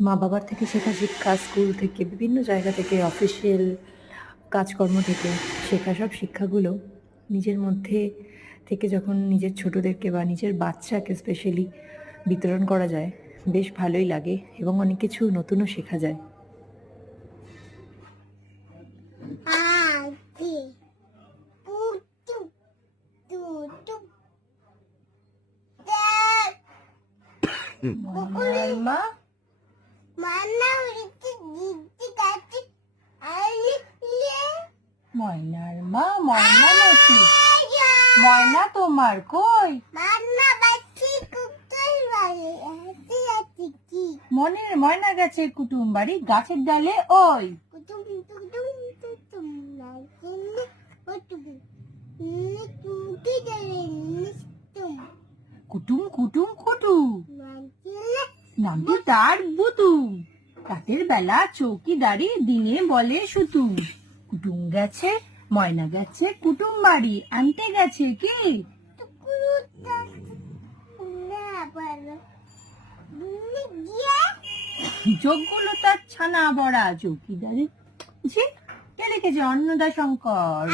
মা বাবার থেকে শেখা শিক্ষা, স্কুল থেকে, বিভিন্ন জায়গা থেকে, অফিসিয়াল কাজকর্ম থেকে শেখা সব শিক্ষাগুলো নিজের মধ্যে থেকে যখন নিজের ছোটদেরকে বা নিজের বাচ্চাকে স্পেশালি বিতরণ করা যায়, বেশ ভালোই লাগে এবং অনেক কিছু নতুনও শেখা যায়। মা ময়নার মা, ময়না নাকি? ময়না তোমার কই? মনের ময়না গেছে কুটুম বাড়ি, গাছের ডালে ওই। কুটুম কুটুম কুটুম নামটি তার বুতুম, রাতের বেলা চৌকিদারি, দিনে বলে সুতুম। কুটুম গেছে, ময়না গেছে কুটুম বাড়ি, আনতে গেছে কি? যোগগুলো তার ছানা বড়া, চৌকিদারি। কে লিখেছে? অন্নদা শঙ্কর।